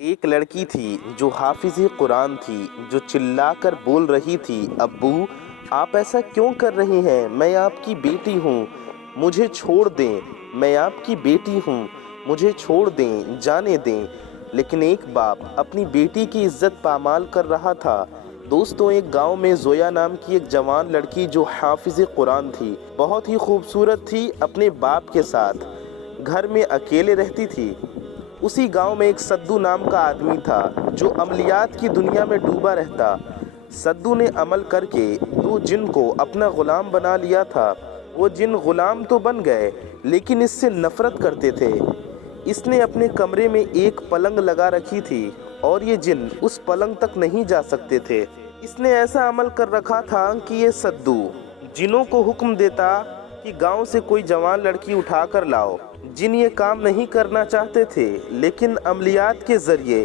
ایک لڑکی تھی جو حافظ قرآن تھی، جو چلا کر بول رہی تھی، ابو آپ ایسا کیوں کر رہی ہیں؟ میں آپ کی بیٹی ہوں، مجھے چھوڑ دیں، میں آپ کی بیٹی ہوں، مجھے چھوڑ دیں، جانے دیں۔ لیکن ایک باپ اپنی بیٹی کی عزت پامال کر رہا تھا۔ دوستوں، ایک گاؤں میں زویا نام کی ایک جوان لڑکی جو حافظ قرآن تھی، بہت ہی خوبصورت تھی، اپنے باپ کے ساتھ گھر میں اکیلے رہتی تھی۔ اسی گاؤں میں ایک سدو نام کا آدمی تھا جو عملیات کی دنیا میں ڈوبا رہتا۔ سدو نے عمل کر کے 2 جن کو اپنا غلام بنا لیا تھا۔ وہ جن غلام تو بن گئے لیکن اس سے نفرت کرتے تھے۔ اس نے اپنے کمرے میں ایک پلنگ لگا رکھی تھی اور یہ جن اس پلنگ تک نہیں جا سکتے تھے۔ اس نے ایسا عمل کر رکھا تھا کہ یہ سدو جنوں کو حکم دیتا کہ گاؤں سے کوئی جوان لڑکی اٹھا کر لاؤ۔ جن یہ کام نہیں کرنا چاہتے تھے لیکن عملیات کے ذریعے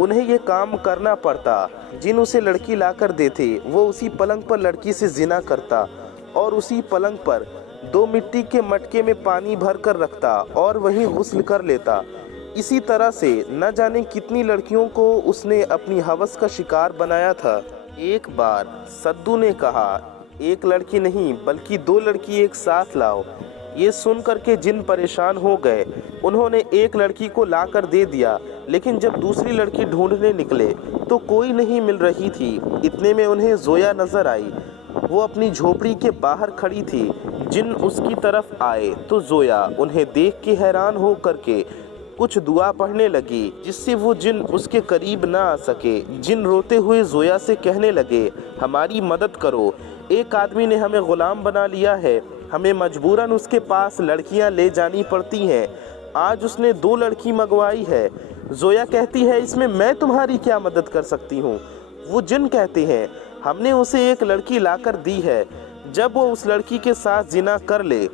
انہیں یہ کام کرنا پڑتا۔ جن اسے لڑکی لا کر دیتے، وہ اسی پلنگ پر لڑکی سے زنا کرتا اور اسی پلنگ پر 2 مٹی کے مٹکے میں پانی بھر کر رکھتا اور وہیں غسل کر لیتا۔ اسی طرح سے نہ جانے کتنی لڑکیوں کو اس نے اپنی ہوس کا شکار بنایا تھا۔ ایک بار سدو نے کہا، ایک لڑکی نہیں بلکہ 2 لڑکی ایک ساتھ لاؤ۔ یہ سن کر کے جن پریشان ہو گئے۔ انہوں نے ایک لڑکی کو لا کر دے دیا، لیکن جب دوسری لڑکی ڈھونڈنے نکلے تو کوئی نہیں مل رہی تھی۔ اتنے میں انہیں زویا نظر آئی۔ وہ اپنی جھوپڑی کے باہر کھڑی تھی۔ جن اس کی طرف آئے تو زویا انہیں دیکھ کے حیران ہو کر کے کچھ دعا پڑھنے لگی جس سے وہ جن اس کے قریب نہ آ سکے۔ جن روتے ہوئے زویا سے کہنے لگے، ہماری مدد کرو، ایک آدمی نے ہمیں غلام بنا لیا ہے، ہمیں مجبوراً اس کے پاس لڑکیاں لے جانی پڑتی ہیں۔ آج اس نے 2 لڑکی منگوائی ہے۔ زویا کہتی ہے، اس میں تمہاری کیا مدد کر سکتی ہوں؟ وہ جن کہتے ہیں، ہم نے اسے ایک لڑکی لا کر دی ہے، جب وہ اس لڑکی کے ساتھ زنا کر لے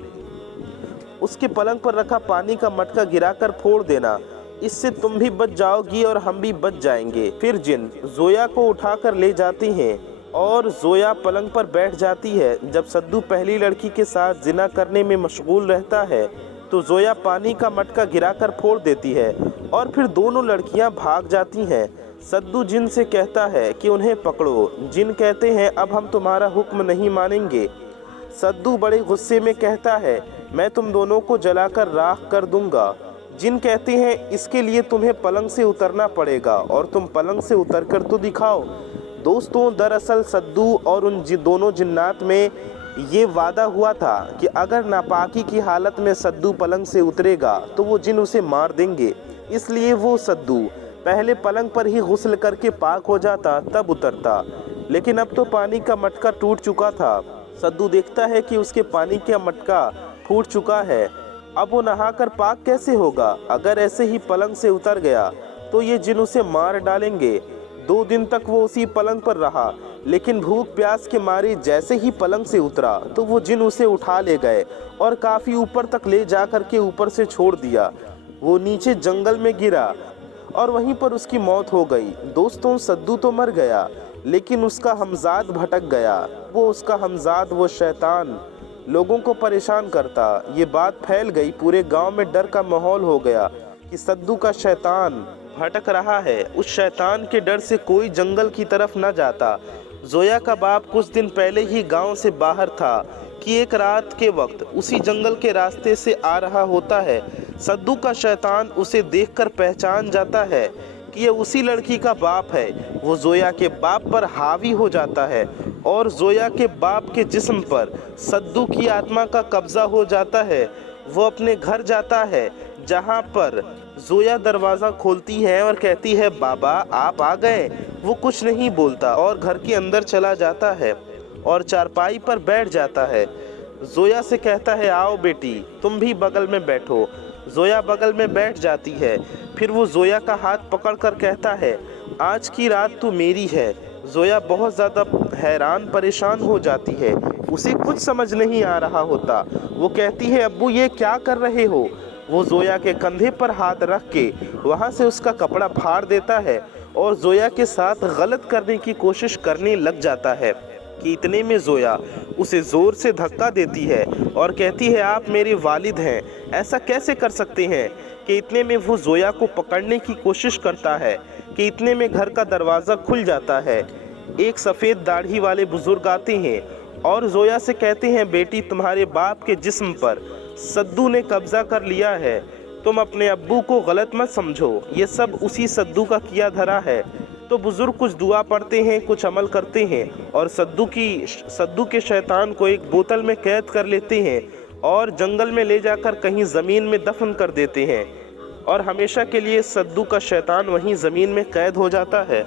اس کے پلنگ پر رکھا پانی کا مٹکا گرا کر پھوڑ دینا، اس سے تم بھی بچ جاؤ گی اور ہم بھی بچ جائیں گے۔ پھر جن زویا کو اٹھا کر لے جاتے ہیں اور زویا پلنگ پر بیٹھ جاتی ہے۔ جب سدو پہلی لڑکی کے ساتھ زنا کرنے میں مشغول رہتا ہے تو زویا پانی کا مٹکا گرا کر پھوڑ دیتی ہے اور پھر دونوں لڑکیاں بھاگ جاتی ہیں۔ سدو جن سے کہتا ہے کہ انہیں پکڑو۔ جن کہتے ہیں، اب ہم تمہارا حکم نہیں مانیں گے۔ سدو بڑے غصے میں کہتا ہے، میں تم دونوں کو جلا کر راکھ کر دوں گا۔ جن کہتے ہیں، اس کے لیے تمہیں پلنگ سے اترنا پڑے گا اور تم پلنگ سے اتر کر تو دکھاؤ۔ دوستوں، دراصل سدو اور ان دونوں جنات میں یہ وعدہ ہوا تھا کہ اگر ناپاکی کی حالت میں سدو پلنگ سے اترے گا تو وہ جن اسے مار دیں گے۔ اس لیے وہ سدو پہلے پلنگ پر ہی غسل کر کے پاک ہو جاتا تب اترتا، لیکن اب تو پانی کا مٹکا ٹوٹ چکا تھا۔ سدو دیکھتا ہے کہ اس کے پانی کا مٹکا پھوٹ چکا ہے۔ اب وہ نہا کر پاک کیسے ہوگا؟ اگر ایسے ہی پلنگ سے اتر گیا تو یہ جن اسے مار ڈالیں گے۔ 2 دن تک وہ اسی پلنگ پر رہا، لیکن بھوک پیاس کے مارے جیسے ہی پلنگ سے اترا تو وہ جن اسے اٹھا لے گئے اور کافی اوپر تک لے جا کر کے اوپر سے چھوڑ دیا۔ وہ نیچے جنگل میں گرا اور وہیں پر اس کی موت ہو گئی۔ دوستوں، سدو تو مر گیا لیکن اس کا ہمزاد بھٹک گیا۔ اس کا ہمزاد، وہ شیطان، لوگوں کو پریشان کرتا۔ یہ بات پھیل گئی، پورے گاؤں میں ڈر کا ماحول ہو گیا کہ سدو کا شیطان بھٹک رہا ہے۔ اس شیطان کے ڈر سے کوئی جنگل کی طرف نہ جاتا۔ زویا کا باپ کچھ دن پہلے ہی گاؤں سے باہر تھا کہ ایک رات کے وقت اسی جنگل کے راستے سے آ رہا ہوتا ہے۔ سدو کا شیطان اسے دیکھ کر پہچان جاتا ہے کہ یہ اسی لڑکی کا باپ ہے۔ وہ زویا کے باپ پر حاوی ہو جاتا ہے اور زویا کے باپ کے جسم پر سدو کی آتما کا قبضہ ہو جاتا ہے۔ وہ اپنے گھر جاتا ہے جہاں پر زویا دروازہ کھولتی ہے اور کہتی ہے، بابا آپ آ گئے۔ وہ کچھ نہیں بولتا اور گھر کے اندر چلا جاتا ہے اور چارپائی پر بیٹھ جاتا ہے۔ زویا سے کہتا ہے، آؤ بیٹی تم بھی بغل میں بیٹھو۔ زویا بغل میں بیٹھ جاتی ہے۔ پھر وہ زویا کا ہاتھ پکڑ کر کہتا ہے، آج کی رات تو میری ہے۔ زویا بہت زیادہ حیران پریشان ہو جاتی ہے، اسے کچھ سمجھ نہیں آ رہا ہوتا۔ وہ کہتی ہے، ابو یہ کیا کر رہے ہو؟ وہ زویا کے کندھے پر ہاتھ رکھ کے وہاں سے اس کا کپڑا پھاڑ دیتا ہے اور زویا کے ساتھ غلط کرنے کی کوشش کرنے لگ جاتا ہے کہ اتنے میں زویا اسے زور سے دھکا دیتی ہے اور کہتی ہے، آپ میرے والد ہیں، ایسا کیسے کر سکتے ہیں کہ اتنے میں وہ زویا کو پکڑنے کی کوشش کرتا ہے کہ اتنے میں گھر کا دروازہ کھل جاتا ہے۔ ایک سفید داڑھی والے بزرگ آتے ہیں اور زویا سے کہتے ہیں، بیٹی تمہارے باپ کے جسم پر سدو نے قبضہ کر لیا ہے، تم اپنے ابو کو غلط مت سمجھو، یہ سب اسی سدو کا کیا دھرا ہے۔ تو بزرگ کچھ دعا پڑھتے ہیں، کچھ عمل کرتے ہیں اور سدو کے شیطان کو ایک بوتل میں قید کر لیتے ہیں اور جنگل میں لے جا کر کہیں زمین میں دفن کر دیتے ہیں، اور ہمیشہ کے لیے سدو کا شیطان وہیں زمین میں قید ہو جاتا ہے۔